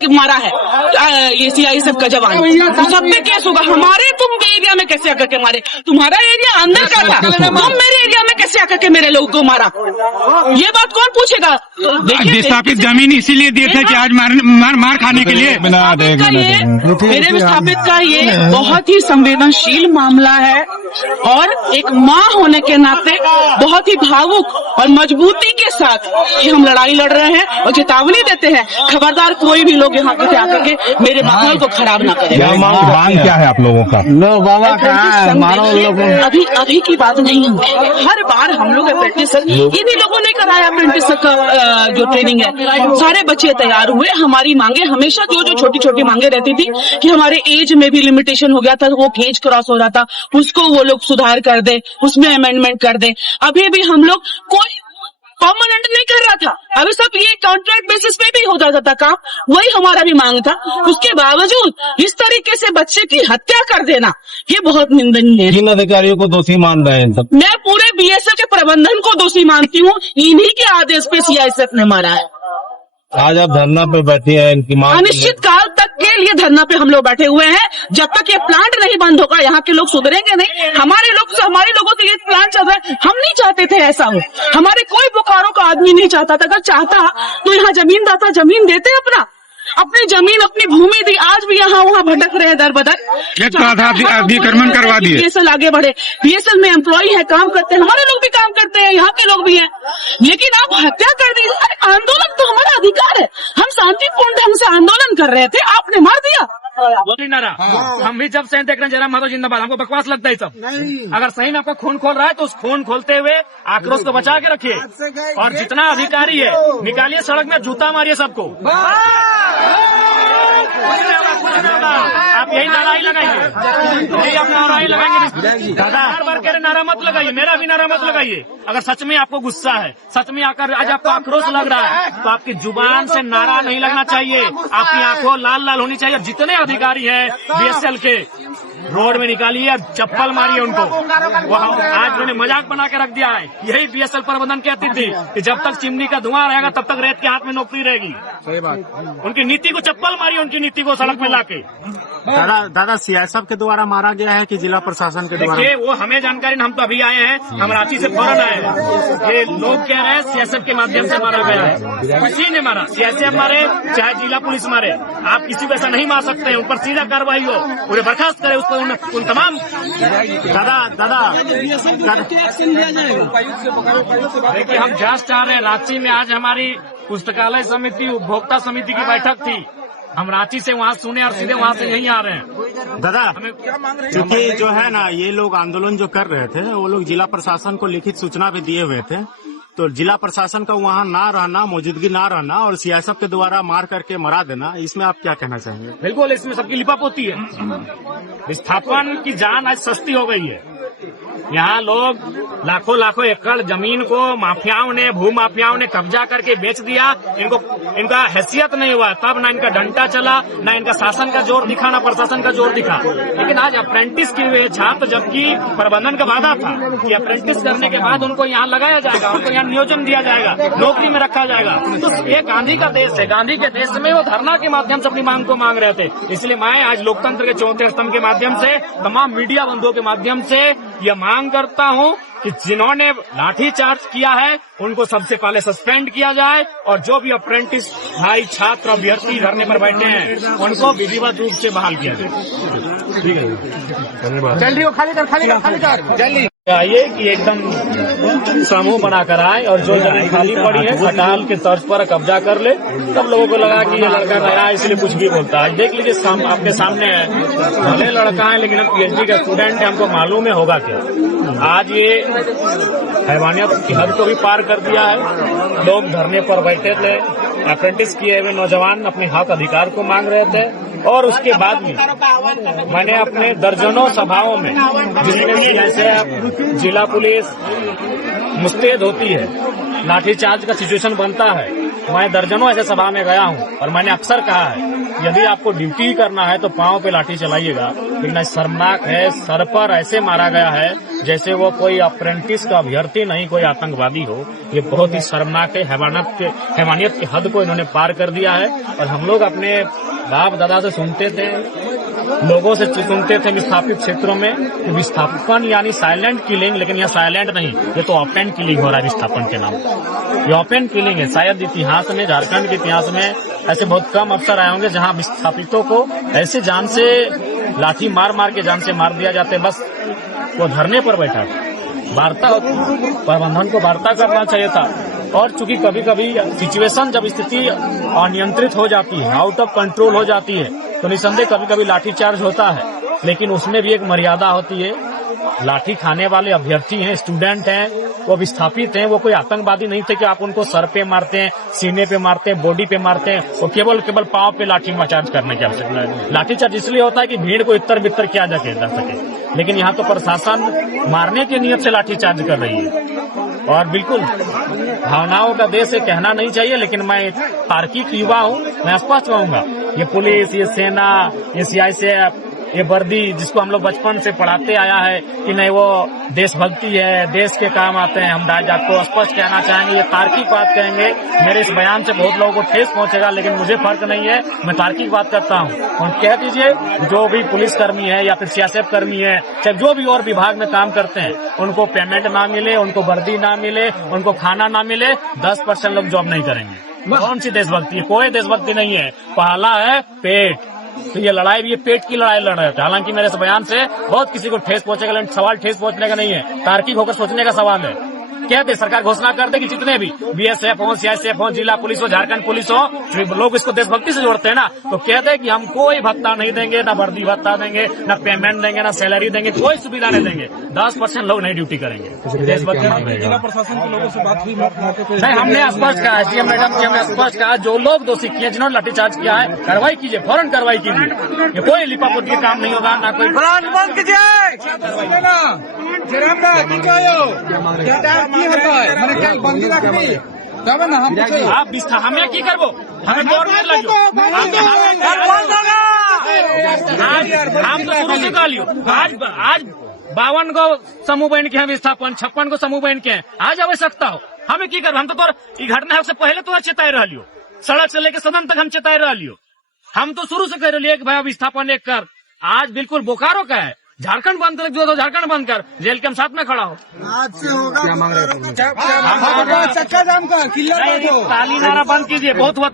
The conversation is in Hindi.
मारा है ये सीआईएसएफ का जवान, सब पे केस होगा। हमारे तुम एरिया में कैसे आकर के मारे? तुम्हारा एरिया अंदर का था, तुम मेरे एरिया में कैसे आकर के मेरे लोगों को मारा? ये बात कौन पूछेगा? विस्थापित जमीन इसीलिए दिए थे कि आज मार खाने के लिए। मेरे विस्थापित का ये बहुत ही संवेदनशील मामला है और एक माँ होने के नाते बहुत ही भावुक और मजबूती के साथ ये हम लड़ाई लड़ रहे हैं और चेतावनी देते हैं, खबरदार कोई भी लोग यहाँ पे आकर के मेरे माहौल को खराब ना करें। मांग क्या है आप लोगों का? अभी की बात नहीं है, हर बार हम लोग अप्रेंटिस, इन्हीं लोगों ने कराया अप्रेंटिस का जो ट्रेनिंग है, सारे बच्चे तैयार हुए। हमारी मांगे हमेशा जो छोटी छोटी मांगे रहती थी कि हमारे एज में भी लिमिटेशन हो गया था, वो एज क्रॉस हो रहा था, उसको वो लोग सुधार कर दे, उसमें अमेंडमेंट कर दे। अभी भी हम लोग कोई परमानेंट नहीं कर रहा था, अभी सब ये कॉन्ट्रैक्ट बेसिस पे भी हो जाता था काम, वही हमारा भी मांग था। उसके बावजूद इस तरीके से बच्चे की हत्या कर देना ये बहुत निंदनीय है। जिन अधिकारियों को दोषी मान रहे हैं सब, मैं पूरे बीएसएफ के प्रबंधन को दोषी मानती हूँ, इन्हीं के आदेश पे सीआईएसएफ ने मारा है। आज आप धरना पे बैठे हैं, इनकी मांग अनिश्चित काल तक के लिए धरना पे हम लोग बैठे हुए हैं। जब तक ये प्लांट नहीं बंद होगा यहाँ के लोग सुधरेंगे नहीं। हमारे लोगों के लिए प्लांट चल रहा है, हम नहीं चाहते थे ऐसा हो, हमारे कोई बोकारो का आदमी नहीं चाहता था। अगर चाहता तो यहाँ जमीन दाता जमीन देते, अपनी जमीन अपनी भूमि दी, आज भी यहाँ वहाँ भटक रहे हैं दर बदर। अतिक्रमण करवा दिए। बीएसएल आगे बढ़े, बीएसएल में एम्प्लॉय है, काम करते हैं, हमारे लोग भी काम करते हैं, यहाँ के लोग भी हैं, लेकिन आप हत्या कर दी। आंदोलन तो हमारा अधिकार है, हम शांतिपूर्ण ढंग से आंदोलन कर रहे थे, आपने मार दिया। नारा हम भी जब से देख रहे हैं जरा माधव जिंदाबाद, हमको बकवास लगता है सब। अगर सही में आपका खून खोल रहा है तो उस खून खोलते हुए आक्रोश को बचा के रखिए, और जितना अधिकारी है निकालिए सड़क में, जूता मारिए सबको। आप यही नारा ही लगाइए, यही आप नारा ही लगाएंगे। बार बार कह रहे नारा मत लगाइए, मेरा भी नारा मत लगाइए। अगर सच में आपको गुस्सा है, सच में आकर आज आपको आक्रोश लग रहा है, तो आपकी जुबान से नारा नहीं लगना चाहिए, आपकी आंखों लाल लाल होनी चाहिए। जितने अधिकारी हैं बीएसएल के, रोड में निकालिए, चप्पल मारिए उनको। वो आज उन्होंने मजाक बना के रख दिया है। यही बीएसएल प्रबंधन कहती थी कि जब तक चिमनी का धुआं रहेगा तब तक रेत के हाथ में नौकरी रहेगी। सही बात। उनकी नीति को चप्पल मारिए, उनकी नीति को सड़क में लाके। दादा सीआईएसएफ के द्वारा मारा गया है कि जिला प्रशासन के द्वारा? देखिए वो हमें जानकारी, हम तो अभी आए हैं, हम रांची से फौरन आए हैं। ये लोग कह रहे हैं सीआईएसएफ के माध्यम से मारा गया है। किसी ने मारा, सीआईएसएफ मारे चाहे जिला पुलिस मारे, आप किसी को ऐसा नहीं मार सकते हैं। उन पर सीधा कार्रवाई हो, उन्हें बर्खास्त करे, उसको उन तमाम। दादा देखिए हम जांच चाह रहे हैं। रांची में आज हमारी पुस्तकालय समिति, उपभोक्ता समिति की बैठक थी, हम रांची से वहाँ सुने और सीधे वहाँ से यहीं आ रहे हैं। दादा क्योंकि जो है ना, ये लोग आंदोलन जो कर रहे थे, वो लोग जिला प्रशासन को लिखित सूचना भी दिए हुए थे, तो जिला प्रशासन का वहाँ ना रहना, मौजूदगी ना रहना और सीआईएसएफ के द्वारा मार करके मरा देना, इसमें आप क्या कहना चाहेंगे? बिल्कुल, इसमें सबकी लिपापोती है। विस्थापन की जान आज सस्ती हो गई है। यहाँ लोग लाखों एकड़ जमीन को माफियाओं ने, भूमाफियाओं ने कब्जा करके बेच दिया। इनका हैसियत नहीं हुआ, तब ना इनका डंडा चला, ना इनका शासन का जोर दिखा, ना प्रशासन का जोर दिखा। लेकिन आज अप्रेंटिस किए हुए छात्र, जबकि प्रबंधन का वादा था कि अप्रेंटिस करने के बाद उनको यहाँ लगाया जाएगा, उनको यहाँ नियोजन दिया जाएगा, नौकरी में रखा जाएगा। तो ये गांधी का देश है, गांधी के देश में वो धरना के माध्यम से अपनी मांग को मांग रहे थे। इसलिए मैं आज लोकतंत्र के चौथे स्तंभ के माध्यम से, तमाम मीडिया बंधुओं के माध्यम से यह मांग करता हूं कि जिन्होंने लाठीचार्ज किया है उनको सबसे पहले सस्पेंड किया जाए, और जो भी अप्रेंटिस भाई, छात्र, अभ्यर्थी धरने पर बैठे हैं उनको विधिवत रूप से बहाल किया जाए। ठीक है, धन्यवाद। जल्दी आइए कि एकदम समूह बनाकर आए, और जो जमीन खाली पड़ी है खटाल के तर्ज पर कब्जा कर ले। सब लोगों को लगा कि ये लड़का नया है इसलिए कुछ भी बोलता है। देख लीजिए, आपके सामने है, भले लड़का है लेकिन पीएचडी का स्टूडेंट है, हमको मालूम है होगा क्या। आज ये हैवानियत की हद को भी पार कर दिया है। लोग धरने पर बैठे थे, अप्रेंटिस किए हुए नौजवान अपने हक अधिकार को मांग रहे थे, और उसके बाद में मैंने अपने दर्जनों सभाओं में, जिसमें जैसे जिला पुलिस मुस्तैद होती है, लाठीचार्ज का सिचुएशन बनता है, मैं दर्जनों ऐसे सभा में गया हूँ और मैंने अक्सर कहा है यदि आपको ड्यूटी ही करना है तो पांव पे लाठी चलाइएगा, लेकिन शर्मनाक है, सर पर ऐसे मारा गया है जैसे वो कोई अप्रेंटिस का अभ्यर्थी नहीं कोई आतंकवादी हो। ये बहुत ही शर्मनाक है, हैवानियत के हद को इन्होंने पार कर दिया है। और हम लोग अपने बाप दादा से सुनते थे, लोगों से सुनते थे विस्थापित क्षेत्रों में कि विस्थापन यानी साइलेंट किलिंग, लेकिन यह साइलेंट नहीं, ये तो ओपन किलिंग हो रहा है विस्थापन के नाम पर। ये ओपन किलिंग है। शायद इतिहास में, झारखंड के इतिहास में ऐसे बहुत कम अवसर आए होंगे जहां विस्थापितों को ऐसे जान से लाठी मार मार के जान से मार दिया जाता है। बस वो धरने पर बैठा है, वार्ता प्रबंधन को वार्ता करना चाहिए था। और चूंकि कभी कभी सिचुएशन, जब स्थिति अनियंत्रित हो जाती है, आउट ऑफ कंट्रोल हो जाती है, तो निसंदेह कभी कभी लाठीचार्ज होता है, लेकिन उसमें भी एक मर्यादा होती है। लाठी खाने वाले अभ्यर्थी हैं, स्टूडेंट हैं, वो विस्थापित हैं, वो कोई आतंकवादी नहीं थे कि आप उनको सर पे मारते हैं, सीने पे मारते हैं, बॉडी पे मारते हैं। वो केवल पांव पे लाठी चार्ज करने की आवश्यकता है। लाठीचार्ज इसलिए होता है कि भीड़ को इतर बितर किया जा सके, लेकिन यहाँ तो प्रशासन मारने की नियत से लाठीचार्ज कर रही है। और बिल्कुल भावनाओं का देश है, कहना नहीं चाहिए, लेकिन मैं तार्किक युवा हूँ, मैं स्पष्ट कहूंगा, ये पुलिस, ये सेना, ये सीआईएसएफ, ये वर्दी जिसको हम लोग बचपन से पढ़ाते आया है कि नहीं वो देशभक्ति है, देश के काम आते हैं, हम राज आपको स्पष्ट कहना चाहेंगे, ये तार्किक बात कहेंगे। मेरे इस बयान से बहुत लोगों को ठेस पहुंचेगा, लेकिन मुझे फर्क नहीं है, मैं तार्किक बात करता हूं। और कह दीजिए जो भी पुलिसकर्मी है या फिर सीआईएसएफ कर्मी है, चाहे जो भी और विभाग में काम करते हैं, उनको पेमेंट ना मिले, उनको वर्दी ना मिले, उनको खाना ना मिले, 10% लोग जॉब नहीं करेंगे। कौन सी देशभक्ति है? कोई देशभक्ति नहीं है। पहला है पेट, तो ये लड़ाई भी, ये पेट की लड़ाई लड़ रहे थे। हालांकि मेरे इस बयान से बहुत किसी को ठेस पहुंचेगा, लेकिन सवाल ठेस पहुंचने का नहीं है, तार्किक होकर सोचने का सवाल है। कहते सरकार घोषणा कर दे कि जितने भी बीएसएफ हो, सीआईएसएफ हो, जिला पुलिस हो, झारखंड पुलिस हो, लोग इसको देशभक्ति से जोड़ते हैं ना, तो कहते हैं कि हम कोई भत्ता नहीं देंगे, ना वर्दी भत्ता देंगे, ना पेमेंट देंगे, ना सैलरी देंगे, कोई सुविधा नहीं देंगे। 10% लोग नहीं ड्यूटी करेंगे। देशभक्ति जिला प्रशासन के लोगों से बात हुई नहीं, हमने स्पष्ट कहा, सीएम मैडम की हमने स्पष्ट कहा, जो लोग दोषी किए, जिन्होंने लाठीचार्ज किया है, कार्रवाई कीजिए, फौरन कार्रवाई कीजिए। ये कोई लिपापोती का काम नहीं होगा, ना कोई आप विस्तार हमें की करबो, हमें गवर्नमेंट लगियो, हम तो शुरू से कहलियो, आज 52 गो समूह बन के हैं विस्थापन, 56 गो समूह बन के हैं, आज आवश्यकता हो हमें की करबो। हम तो तोर घटना है उससे पहले तो चेताई रहियो, सड़क से लेकर सदन तक हम चेताई रहियो। हम तो शुरू से कह रहे एक भाई विस्थापन एक कर। आज बिल्कुल बोकारो का है, झारखंड बंद कर, जो तो झारखंड बंद कर, जेल के हम साथ में खड़ा हो। आज से होगा, क्या मांग रहे हैं? चक्का जाम का किला ताली नारा बंद कीजिए, बहुत हुआ।